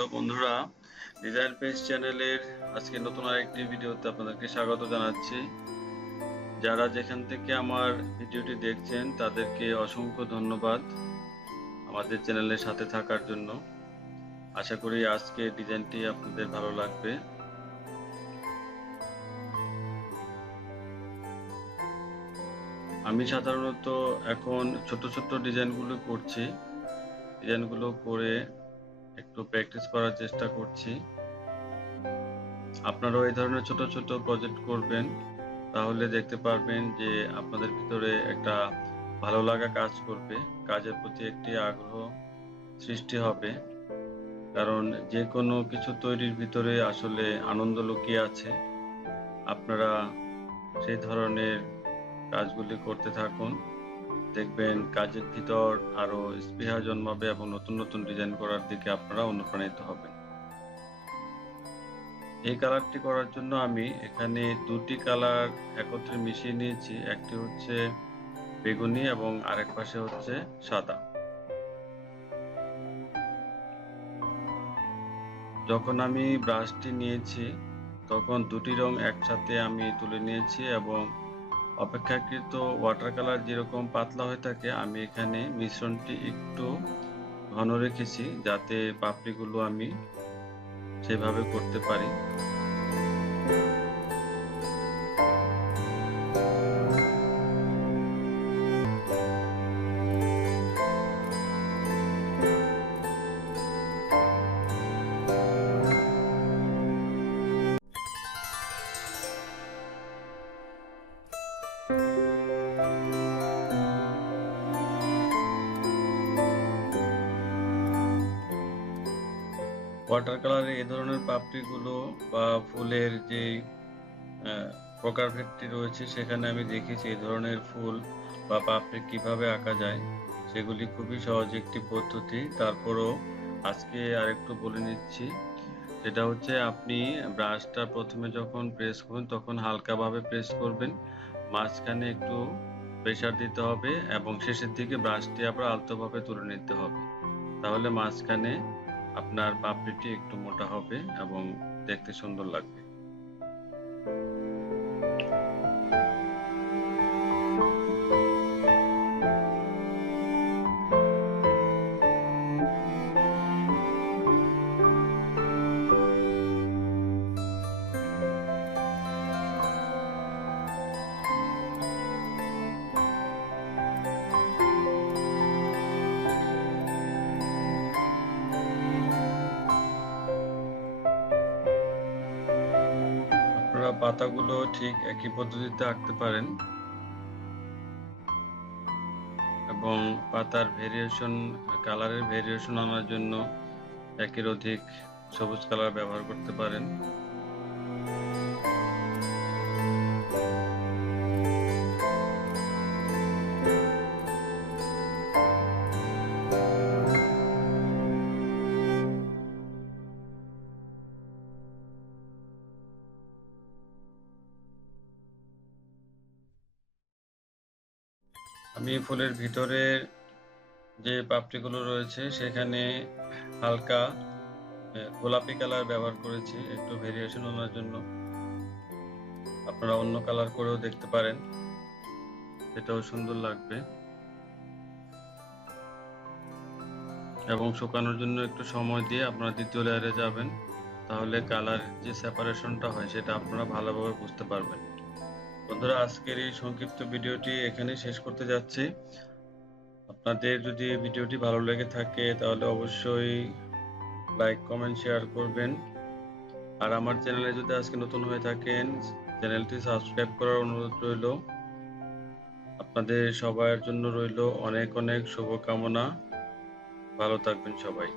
Hello বন্ধুরা, design page চ্যানেলের আজকে নতুন আরেকটি ভিডিওতে আপনাদেরকে স্বাগত জানাচ্ছি। যারা যেখান থেকে আমার ভিডিওটি দেখছেন তাদেরকে অসংখ্য ধন্যবাদ আমাদের চ্যানেলের সাথে থাকার জন্য। আশা করি আজকে ডিজাইনটি আপনাদের ভালো লাগবে। আমি সাধারণত এখন ছোট ছোট ডিজাইনগুলো করছি। ডিজাইনগুলো করে একটু প্র্যাকটিস করার চেষ্টা করছি। আপনারাও এই ধরনের ছোট ছোট প্রজেক্ট করবেন, তাহলে দেখতে পারবেন যে আপনাদের ভিতরে একটা ভালো লাগা কাজ করবে, কাজের প্রতি একটি আগ্রহ সৃষ্টি হবে। কারণ যে কোনো কিছু তৈরির ভিতরে আসলে আনন্দ লুকিয়ে আছে। আপনারা সেই ধরনের কাজগুলি করতে থাকুন, দেখবেন কাজের ভিতর আরো স্পৃহা জন্মাবে এবং নতুন নতুন ডিজাইন করার দিকে আপনারা অনুপ্রাণিত হবেন। এই কালারটি করার জন্য আমি এখানে দুটি কালার একত্রে মিশিয়ে নিয়েছি। একটি হচ্ছে বেগুনি এবং আরেক পাশে হচ্ছে সাদা। যখন আমি ব্রাশটি নিয়েছি তখন দুটি রং একসাথে আমি তুলে নিয়েছি এবং অপেক্ষাকৃত ওয়াটার কালার যেরকম পাতলা হয়ে থাকে আমি এখানে মিশ্রণটি একটু ঘন রেখেছি, যাতে পাপড়িগুলো আমি সেভাবে করতে পারি। ওয়াটার কালারে এ ধরনের পাপড়িগুলো বা ফুলের যে প্রকারভেদটি রয়েছে সেখানে আমি দেখেছি এই ধরনের ফুল বা পাপড়ি কিভাবে আঁকা যায়। সেগুলি খুবই সহজ একটি পদ্ধতি। তারপরও আজকে আরেকটু বলে নিচ্ছি, সেটা হচ্ছে আপনি ব্রাশটা প্রথমে যখন প্রেস করবেন তখন হালকাভাবে প্রেস করবেন, মাঝখানে একটু প্রেসার দিতে হবে এবং শেষের দিকে ব্রাশটি আবার আলতোভাবে তুলে নিতে হবে। তাহলে মাঝখানে আপনার পাপড়িটি একটু মোটা হবে এবং দেখতে সুন্দর লাগবে। আপনারা পাতাগুলো ঠিক একই পদ্ধতিতে আঁকতে পারেন এবং পাতার ভেরিয়েশন, কালারের ভেরিয়েশন আনার জন্য একের অধিক সবুজ কালার ব্যবহার করতে পারেন। আমি ফুলের ভিতরে যে পাপড়িগুলো রয়েছে সেখানে হালকা গোলাপি কালার ব্যবহার করেছি একটু ভেরিয়েশন আনার জন্য। আপনারা অন্য কালার করেও দেখতে পারেন, সেটাও সুন্দর লাগবে। এবং শুকানোর জন্য একটু সময় দিয়ে আপনারা দ্বিতীয় লেয়ারে যাবেন, তাহলে কালার যে সেপারেশনটা হয় সেটা আপনারা ভালোভাবে বুঝতে পারবেন। বন্ধুরা, আজকের এই সংক্ষিপ্ত ভিডিওটি এখানে শেষ করতে যাচ্ছি। আপনাদের যদি ভিডিওটি ভালো লেগে থাকে তাহলে অবশ্যই লাইক, কমেন্ট, শেয়ার করবেন। আর আমার চ্যানেলে যদি আজকে নতুন হয়ে থাকেন চ্যানেলটি সাবস্ক্রাইব করার অনুরোধ রইল। আপনাদের সবার জন্য রইল অনেক অনেক শুভকামনা। ভালো থাকবেন সবাই।